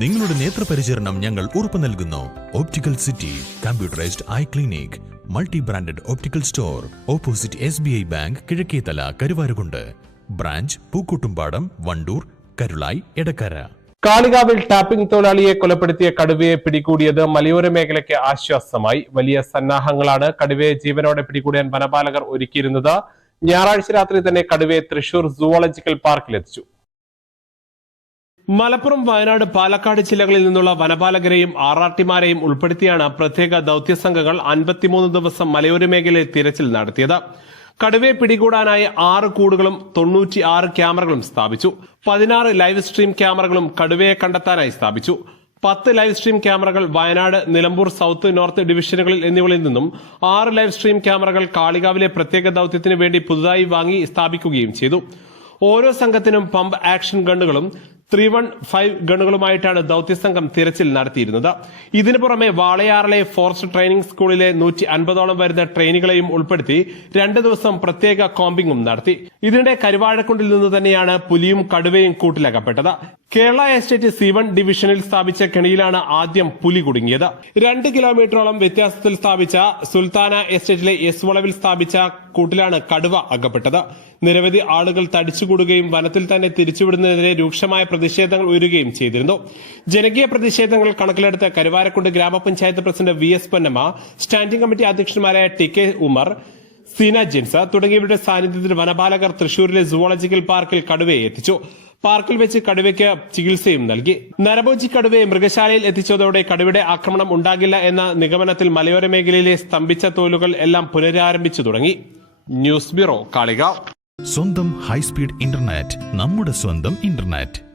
നിങ്ങളുടെ നേത്രപരിചരണം ഞങ്ങൾ ഉറപ്പു നൽകുന്നു. Optical city computerised eye clinic multi branded optical store opposite S B I bank Kizhakkethala Karuvarakundu branch Pookkottumpadam Wandoor Karulai Edakkara കാളികാവിൽ tapping തൊഴിലാളിയെ കൊലപ്പെടുത്തിയ കടുവയെ പിടികൂടിയത് മലയോര മേഖലയ്ക്ക് ആശ്വാസമായി. വലിയ സന്നാഹങ്ങളാണ് കടുവയെ ജീവനോടെ പിടികൂടാൻ വനപാലകർ ഒരുക്കിയിരുന്നത്. ഞായറാഴ്ച രാത്രി തന്നെ കടുവയെ തൃശൂർ സുവോളജിക്കൽ പാർക്കിലെത്തിച്ചു മലപ്പുറം വയനാട് പാലക്കാട് ജില്ലകളിൽ നിന്നുള്ള വനപാലകരെയും ആറാട്ടിമാരെയും ഉൾപ്പെടുത്തിയാണ് പ്രത്യേക ദൌത്യസംഘങ്ങൾ അൻപത്തിമൂന്ന് ദിവസം മലയോര മേഖലയിൽ തിരച്ചിൽ നടത്തിയത്. കടുവയെ പിടികൂടാനായി ആറ് കൂടുകളും തൊണ്ണൂറ്റി ആറ് ക്യാമറകളും സ്ഥാപിച്ചു. പതിനാറ് ലൈവ് സ്ട്രീം ക്യാമറകളും കടുവയെ കണ്ടെത്താനായി സ്ഥാപിച്ചു. പത്ത് ലൈവ് സ്ട്രീം ക്യാമറകൾ വയനാട് നിലമ്പൂർ സൗത്ത് നോർത്ത് ഡിവിഷനുകളിൽ എന്നിവയിൽ നിന്നും ആറ് ലൈവ് സ്ട്രീം ക്യാമറകൾ കാളികാവിലെ പ്രത്യേക ദൌത്യത്തിന് വേണ്ടി പുതുതായി വാങ്ങി സ്ഥാപിക്കുകയും ചെയ്തു. ഓരോ സംഘത്തിനും പമ്പ് ആക്ഷൻ ഗണ്ണുകളും ത്രീ വൺ ഫൈവ് ഗണുകളുമായിട്ടാണ് ദൌത്യസംഘം തിരച്ചിൽ നടത്തിയിരുന്നത്. ഇതിനു പുറമെ വാളയാറിലെ ഫോറസ്റ്റ് ട്രെയിനിംഗ് സ്കൂളിലെ നൂറ്റി അൻപതോളം വരുന്ന ട്രെയിനുകളെയും ഉൾപ്പെടുത്തി രണ്ട് ദിവസം പ്രത്യേക കോമ്പിങ്ങും നടത്തി. ഇതിനിടെ കരുവാഴക്കുണ്ടിൽ നിന്ന് തന്നെയാണ് പുലിയും കടുവയും കൂട്ടിലകപ്പെട്ടത്. കേരള എസ്റ്റേറ്റ് സി വൺ ഡിവിഷനിൽ സ്ഥാപിച്ച കെണിയിലാണ് ആദ്യം പുലി കുടുങ്ങിയത്. രണ്ട് കിലോമീറ്ററോളം വ്യത്യാസത്തിൽ സ്ഥാപിച്ച സുൽത്താന എസ്റ്റേറ്റിലെ എസ് വളവിൽ സ്ഥാപിച്ച കൂട്ടിലാണ് കടുവ അകപ്പെട്ടത്. നിരവധി ആളുകൾ തടിച്ചുകൂടുകയും വനത്തിൽ തന്നെ തിരിച്ചുവിടുന്നതിനെതിരെ രൂക്ഷമായ പ്രതിഷേധങ്ങൾ ഉയരുകയും ചെയ്തിരുന്നു. ജനകീയ പ്രതിഷേധങ്ങൾ കണക്കിലെടുത്ത് കരുവാരക്കുണ്ട് ഗ്രാമപഞ്ചായത്ത് president V S Ponnamma standing committee അധ്യക്ഷന്മാരായ T K Umar Seena Jinsa തുടങ്ങിയവരുടെ സാന്നിധ്യത്തിൽ വനപാലകർ തൃശൂരിലെ സുവോളജിക്കൽ പാർക്കിൽ കടുവയെ എത്തിച്ചു. പാർക്കിൽ വെച്ച് കടുവയ്ക്ക് ചികിത്സയും നൽകി. നരഭോജി കടുവയെ മൃഗശാലയിൽ എത്തിച്ചതോടെ കടുവയുടെ ആക്രമണം ഉണ്ടാകില്ല എന്ന നിഗമനത്തിൽ മലയോര മേഖലയിലെ സ്തംഭിച്ച തോലുകൾ എല്ലാം പുനരാരംഭിച്ചു തുടങ്ങി. ന്യൂസ് ബ്യൂറോ കാളിക സ്വന്തം ഹൈസ്പീഡ് ഇന്റർനെറ്റ് നമ്മുടെ സ്വന്തം ഇന്റർനെറ്റ്.